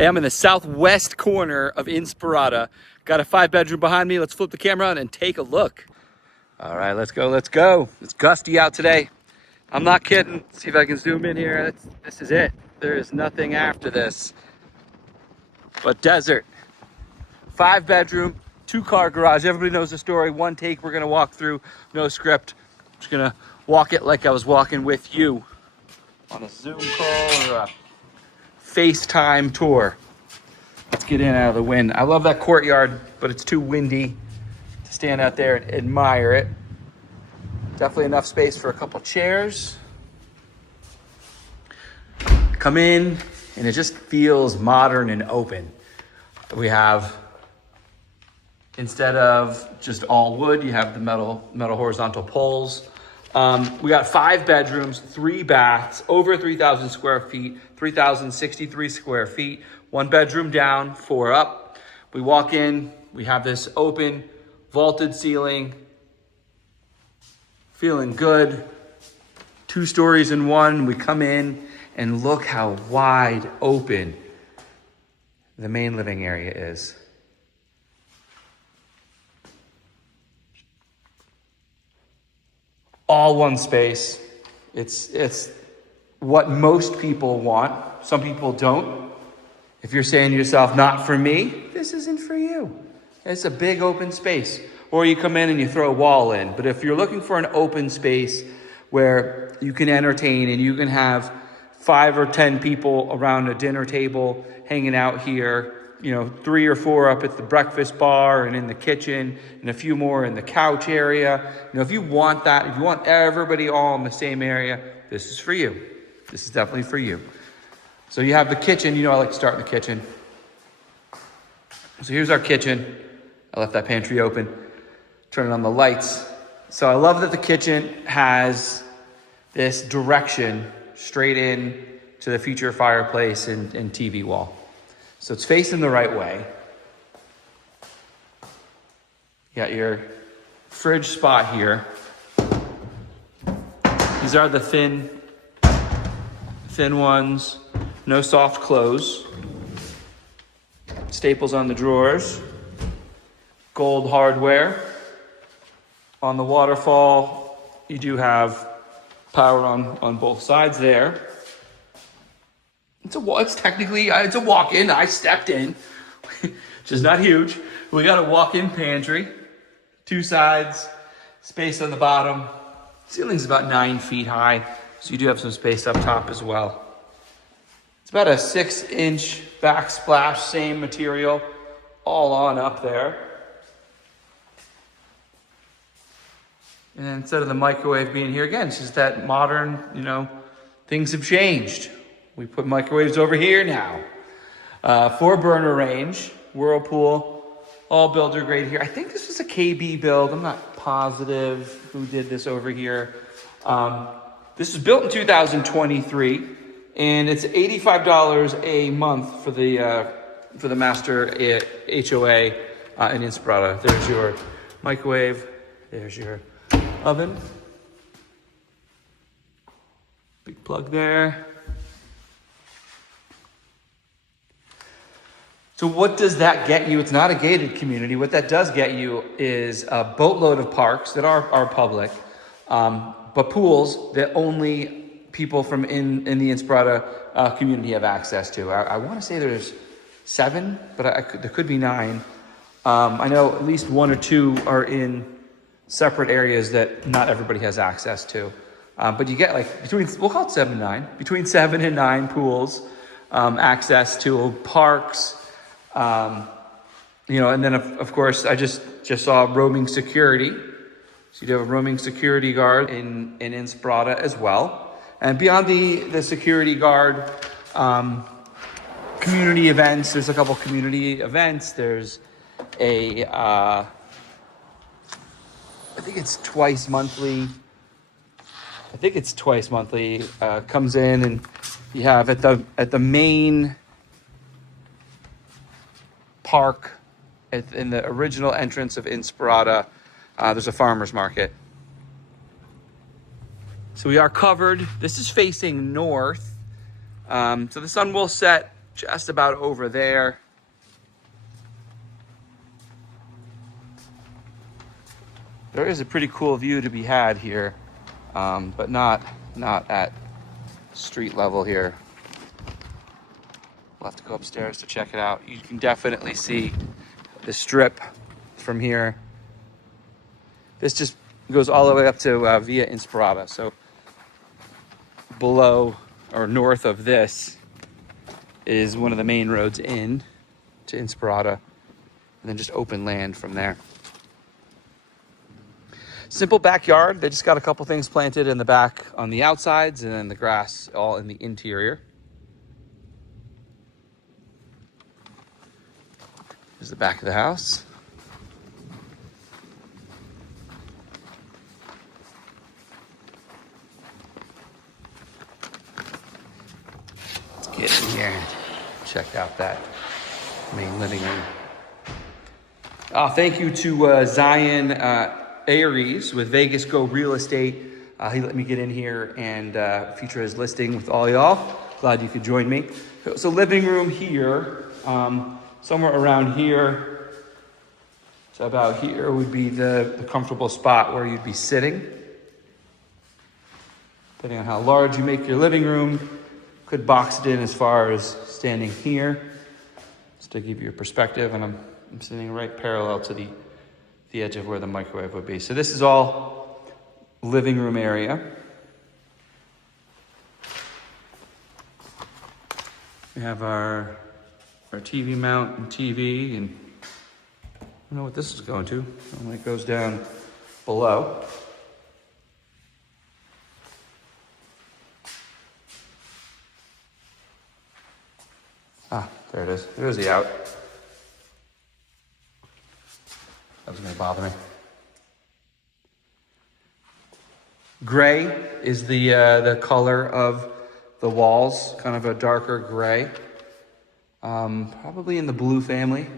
Hey, I'm in the southwest corner of Inspirada. Got a 5-bedroom behind me. Let's flip the camera on and take a look. All right, let's go, let's go. It's gusty out today. I'm not kidding. Let's see if I can zoom in here. This is it. There is nothing after this but desert. 5-bedroom, 2-car garage. Everybody knows the story. One take we're gonna walk through, no script. Just gonna walk it like I was walking with you on a Zoom call or a FaceTime tour. Let's get in out of the wind. I love that courtyard, but it's too windy to stand out there and admire it. Definitely enough space for a couple chairs. Come in and it just feels modern and open. We have, instead of just all wood, you have the metal horizontal poles. We got 5 bedrooms, 3 baths, over 3,000 square feet, 3,063 square feet, 1 bedroom down, 4 up. We walk in, we have this open, vaulted ceiling, feeling good. 2 stories in one. We come in and look how wide open the main living area is. All one space. It's what most people want. Some people don't. If you're saying to yourself, not for me, this isn't for you. It's a big open space. Or you come in and you throw a wall in. But if you're looking for an open space where you can entertain and you can have 5 or 10 people around a dinner table hanging out here, 3 or 4 up at the breakfast bar and in the kitchen, and a few more in the couch area. If you want that, if you want everybody all in the same area, this is for you. This is definitely for you. So you have the kitchen. I like to start in the kitchen. So here's our kitchen. I left that pantry open. Turning on the lights. So I love that the kitchen has this direction straight in to the future fireplace and TV wall. So it's facing the right way. You got your fridge spot here. These are the thin ones. No soft close. Staples on the drawers. Gold hardware. On the waterfall, you do have power on both sides there. It's technically a walk-in. I stepped in, which is not huge. We got a walk-in pantry, 2 sides, space on the bottom. Ceiling's about 9 feet high, so you do have some space up top as well. It's about a 6-inch backsplash, same material, all on up there. And instead of the microwave being here, again, it's just that modern, things have changed. We put microwaves over here now. 4-burner range, Whirlpool, all builder grade here. I think this was a KB build. I'm not positive who did this over here. This was built in 2023, and it's $85 a month for the master HOA in Inspirada. There's your microwave. There's your oven. Big plug there. So what does that get you? It's not a gated community. What that does get you is a boatload of parks that are public, but pools that only people from in the Inspirada community have access to. I want to say there's 7, but there could be 9. I know at least 1 or 2 are in separate areas that not everybody has access to. But you get we'll call it 7 and 9, between 7 and 9 pools, access to parks, and then of course I just saw roaming security. So you do have a roaming security guard in Inspirada as well. And beyond the security guard, community events, there's a couple community events. There's I think it's twice monthly. Comes in, and you have at the main park in the original entrance of Inspirada, there's a farmer's market. So we are covered. This is facing north. So the sun will set just about over there. There is a pretty cool view to be had here, but not at street level here. We'll have to go upstairs to check it out. You can definitely see the strip from here. This just goes all the way up to Via Inspirada. So below or north of this is one of the main roads in to Inspirada, and then just open land from there. Simple backyard. They just got a couple things planted in the back on the outsides, and then the grass all in the interior. Here's the back of the house. Let's get in here and check out that main living room. Thank you to Zion Aries with Vegas Go Real Estate. He let me get in here and feature his listing with all y'all. Glad you could join me. So living room here, somewhere around here. So about here would be the comfortable spot where you'd be sitting. Depending on how large you make your living room, could box it in as far as standing here. Just to give you a perspective, and I'm sitting right parallel to the edge of where the microwave would be. So this is all living room area. We have our TV mount and TV, and I don't know what this is going to. Normally it goes down below. There it is. There's the out. That was going to bother me. Gray is the color of the walls, kind of a darker gray. Probably in the blue family,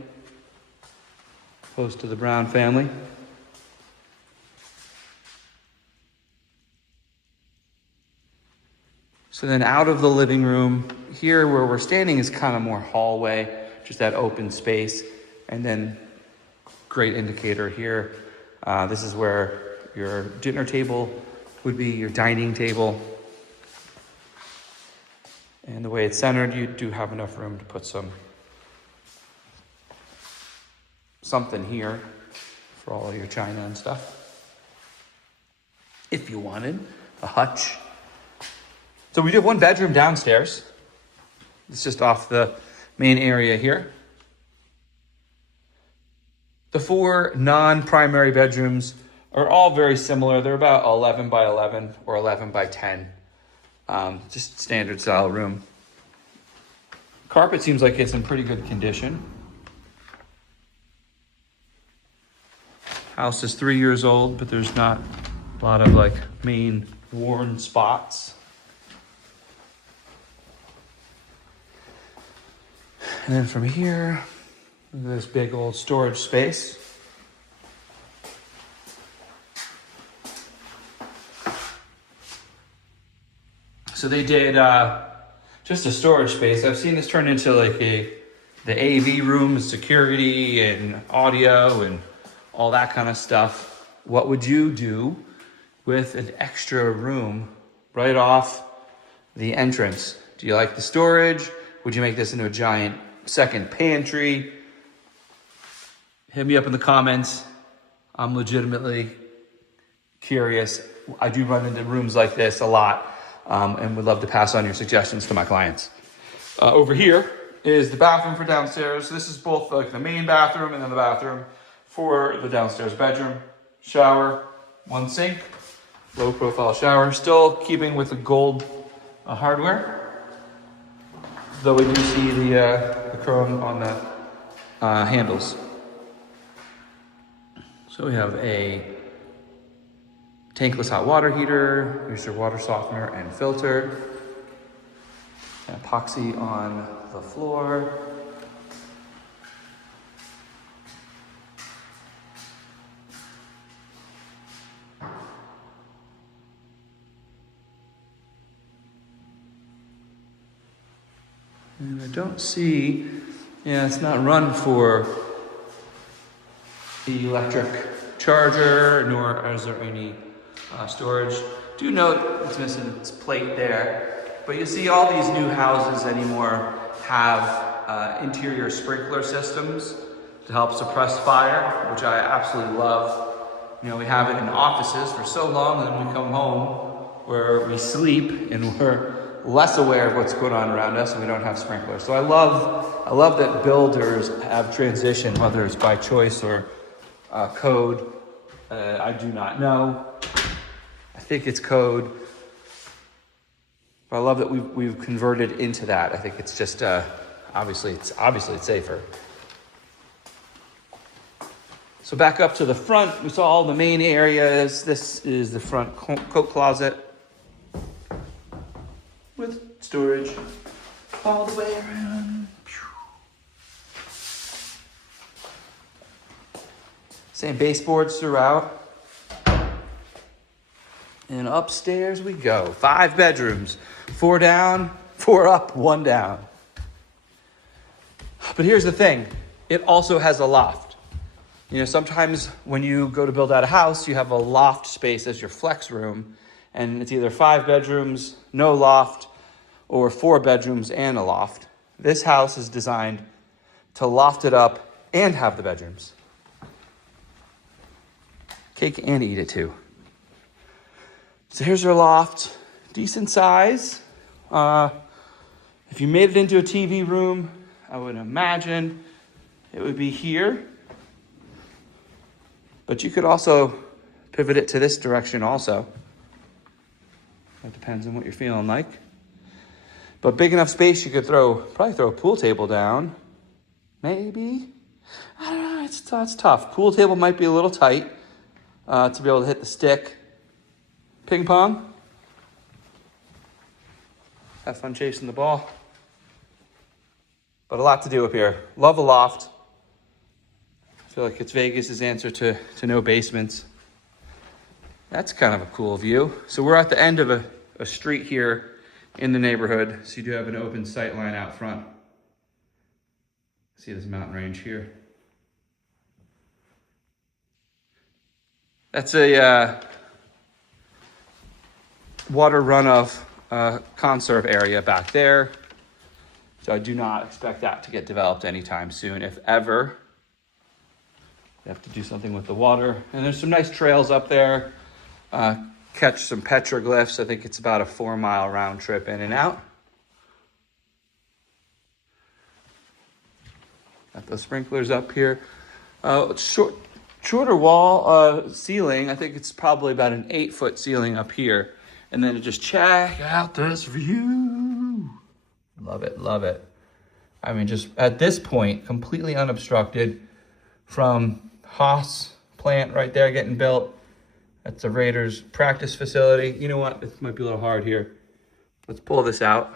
opposed to the brown family. So then out of the living room, here where we're standing is kind of more hallway, just that open space. And then great indicator here. This is where your dinner table would be, your dining table. And the way it's centered, you do have enough room to put something here for all of your china and stuff. If you wanted a hutch. So we do have one bedroom downstairs. It's just off the main area here. The 4 non-primary bedrooms are all very similar. They're about 11 by 11 or 11 by 10. Just standard style room. Carpet seems like it's in pretty good condition. House is 3 years old, but there's not a lot of like main worn spots. And then from here, this big old storage space. So they did just a storage space. I've seen this turn into like the AV room, security and audio and all that kind of stuff. What would you do with an extra room right off the entrance? Do you like the storage? Would you make this into a giant second pantry? Hit me up in the comments. I'm legitimately curious. I do run into rooms like this a lot, and would love to pass on your suggestions to my clients. Over here is the bathroom for downstairs. This is both like the main bathroom and then the bathroom for the downstairs bedroom. Shower, 1 sink, low profile shower. Still keeping with the gold hardware. Though we do see the chrome on the handles. So we have a tankless hot water heater. Here's your water softener and filter. Epoxy on the floor. And a don't see, yeah, it's not run for the electric charger, nor is there any storage. Do note it's missing its plate there, but you see all these new houses anymore have interior sprinkler systems to help suppress fire, which I absolutely love. You know, we have it in offices for so long, and then we come home where we sleep and we're less aware of what's going on around us, and we don't have sprinklers. So I love that builders have transitioned, whether it's by choice or code. I do not know. I think it's code. But I love that we've converted into that. I think it's just obviously it's safer. So back up to the front, we saw all the main areas. This is the front coat closet with storage all the way around. Same baseboards throughout. And upstairs we go. 5 bedrooms, 4 down, 4 up, 1 down. But here's the thing, it also has a loft. You know, sometimes when you go to build out a house, you have a loft space as your flex room, and it's either 5 bedrooms, no loft, or 4 bedrooms and a loft. This house is designed to loft it up and have the bedrooms. Cake and eat it too. So here's our loft, decent size. If you made it into a TV room, I would imagine it would be here. But you could also pivot it to this direction also. That depends on what you're feeling like. But big enough space, you could probably throw a pool table down. Maybe. I don't know, it's tough. Pool table might be a little tight to be able to hit the stick. Ping pong. Have fun chasing the ball. But a lot to do up here. Love a loft. I feel like it's Vegas' answer to no basements. That's kind of a cool view. So we're at the end of a street here in the neighborhood. So you do have an open sight line out front. See this mountain range here. That's a water runoff conserve area back there. So I do not expect that to get developed anytime soon, if ever. You have to do something with the water. And there's some nice trails up there. Catch some petroglyphs. I think it's about a 4-mile round trip in and out. Got those sprinklers up here. Shorter wall ceiling. I think it's probably about an 8-foot ceiling up here. And then just check out this view. Love it, love it. I mean, just at this point, completely unobstructed from Haas plant right there getting built. That's the Raiders practice facility. You know what? This might be a little hard here. Let's pull this out.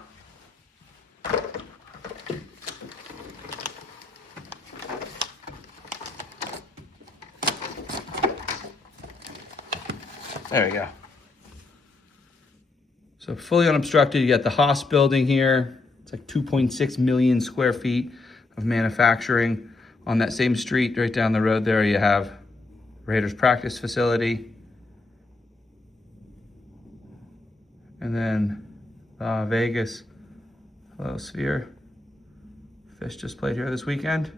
There we go. So fully unobstructed, you got the Haas building here. It's like 2.6 million square feet of manufacturing. On that same street, right down the road there, you have Raiders practice facility. And then Vegas, hello Sphere. Fish just played here this weekend.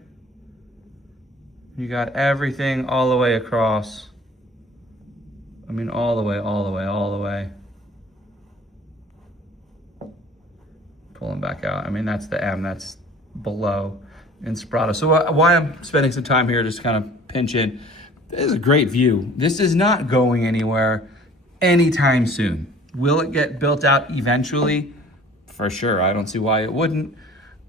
You got everything all the way across. I mean, all the way. Pulling back out. I mean, that's the M, that's below Inspirada. So why I'm spending some time here, just kind of pinch in. This is a great view. This is not going anywhere anytime soon. Will it get built out eventually? For sure, I don't see why it wouldn't.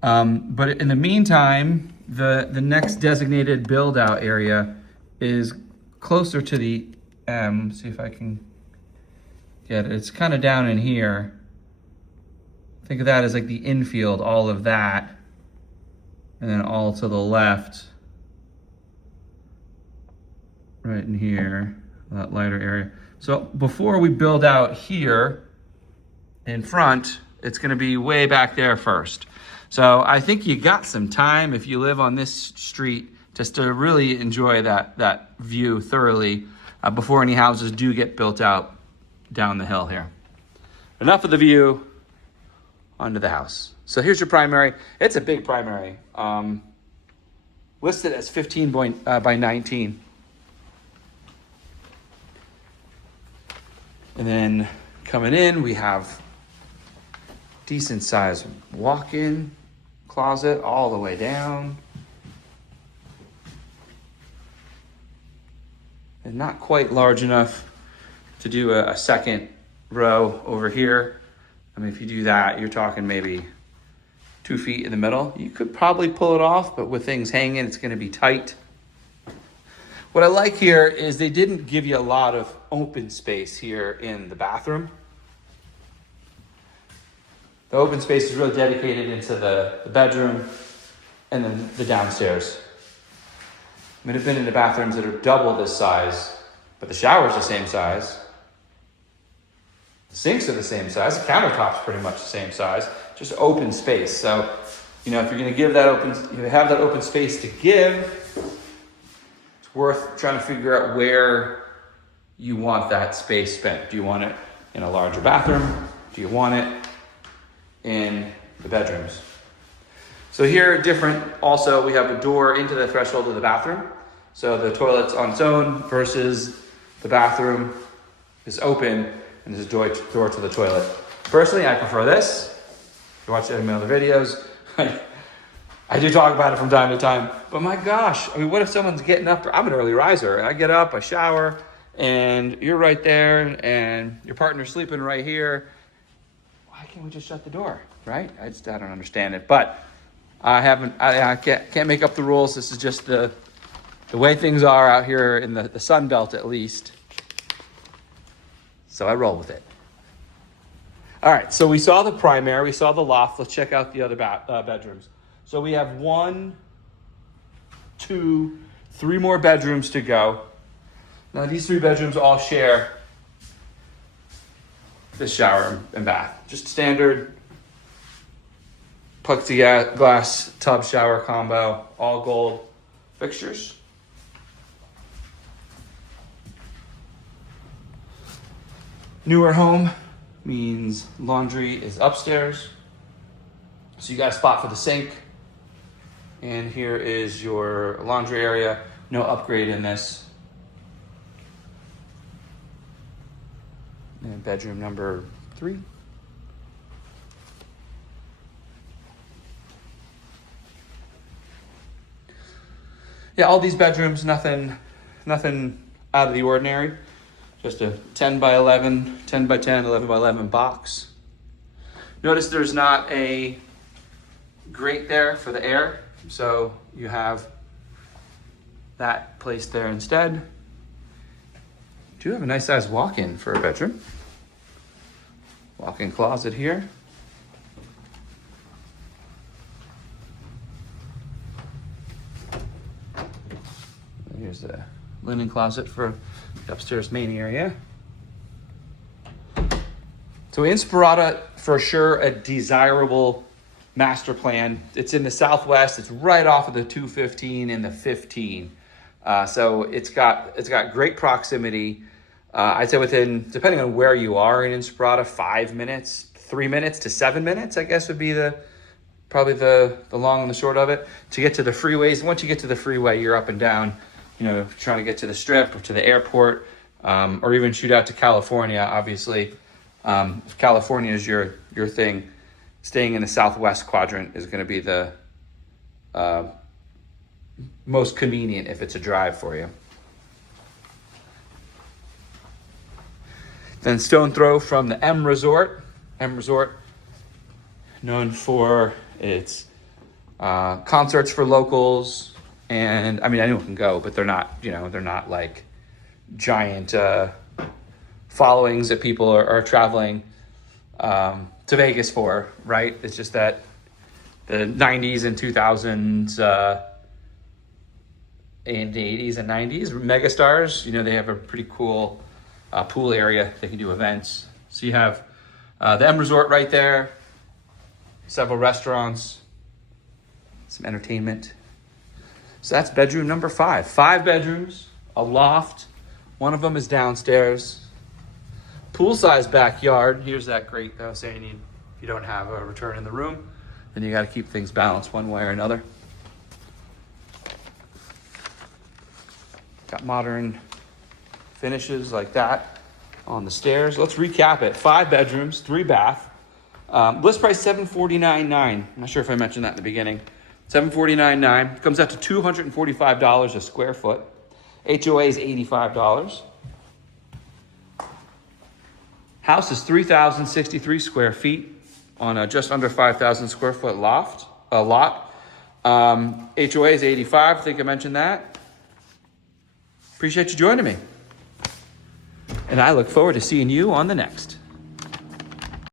But in the meantime, the next designated build out area is closer to the M. See if I can get it. It's kind of down in here. Think of that as like the infield, all of that. And then all to the left, right in here, that lighter area. So before we build out here in front, it's gonna be way back there first. So I think you got some time if you live on this street just to really enjoy that view thoroughly before any houses do get built out down the hill here. Enough of the view, onto the house. So here's your primary. It's a big primary. Listed as 15 by 19. And then coming in, we have decent sized walk-in closet all the way down. And not quite large enough to do a second row over here. I mean, if you do that, you're talking maybe 2 feet in the middle. You could probably pull it off, but with things hanging, it's gonna be tight. What I like here is they didn't give you a lot of open space here in the bathroom. The open space is really dedicated into the bedroom and then the downstairs. I mean, I've been into bathrooms that are double this size, but the shower's the same size. The sinks are the same size. The countertop's pretty much the same size. Just open space. So, you know, if you're going to give that you have that open space to give, it's worth trying to figure out where you want that space spent. Do you want it in a larger bathroom? Do you want it in the bedrooms? So here, different. Also, we have a door into the threshold of the bathroom. So the toilet's on its own versus the bathroom is open and there's a door to the toilet. Personally, I prefer this. If you watch any of my other videos, I do talk about it from time to time. But my gosh, I mean, what if someone's getting up? I'm an early riser. And I get up, I shower, and you're right there, and your partner's sleeping right here. Why can't we just shut the door, right? I don't understand it. But I can't make up the rules. This is just the way things are out here in the Sun Belt, at least. So I roll with it. All right, so we saw the primary, we saw the loft. Let's check out the other bedrooms. So we have 1, 2, 3 more bedrooms to go. Now these 3 bedrooms all share this shower and bath. Just standard plexiglass tub shower combo, all gold fixtures. Newer home means laundry is upstairs. So you got a spot for the sink. And here is your laundry area. No upgrade in this. And bedroom number 3. Yeah, all these bedrooms, nothing out of the ordinary. Just a 10 by 11, 10 by 10, 11 by 11 box. Notice there's not a grate there for the air, so you have that placed there instead. Do have a nice size walk-in for a bedroom. Walk-in closet here. Here's the linen closet for the upstairs main area. So Inspirada, for sure, a desirable master plan. It's in the Southwest. It's right off of the 215 and the 15. So it's got great proximity. I'd say within, depending on where you are in Inspirada, 5 minutes, 3 minutes to 7 minutes, I guess would be probably the long and the short of it. To get to the freeways, once you get to the freeway, you're up and down. You know, trying to get to the Strip or to the airport, or even shoot out to California, obviously. If California is your thing, staying in the Southwest quadrant is going to be the most convenient if it's a drive for you. Then stone throw from the M Resort. M Resort, known for its concerts for locals. And I mean, anyone can go, but they're not like giant followings that people are traveling to Vegas for, right? It's just that the 90s and 2000s and the 80s and 90s megastars, you know, they have a pretty cool pool area. They can do events. So you have the M Resort right there, several restaurants, some entertainment. So that's bedroom number 5. 5 bedrooms, a loft. One of them is downstairs. Pool-sized backyard. Here's that great that I was saying, if you don't have a return in the room, then you got to keep things balanced one way or another. Got modern finishes like that on the stairs. Let's recap it. 5 bedrooms, 3 bath. List price $749,900. I'm not sure if I mentioned that in the beginning. $749,900. Comes out to $245 a square foot. HOA is $85. House is 3,063 square feet on a just under 5,000 square foot lot. HOA is 85. I think I mentioned that. Appreciate you joining me. And I look forward to seeing you on the next.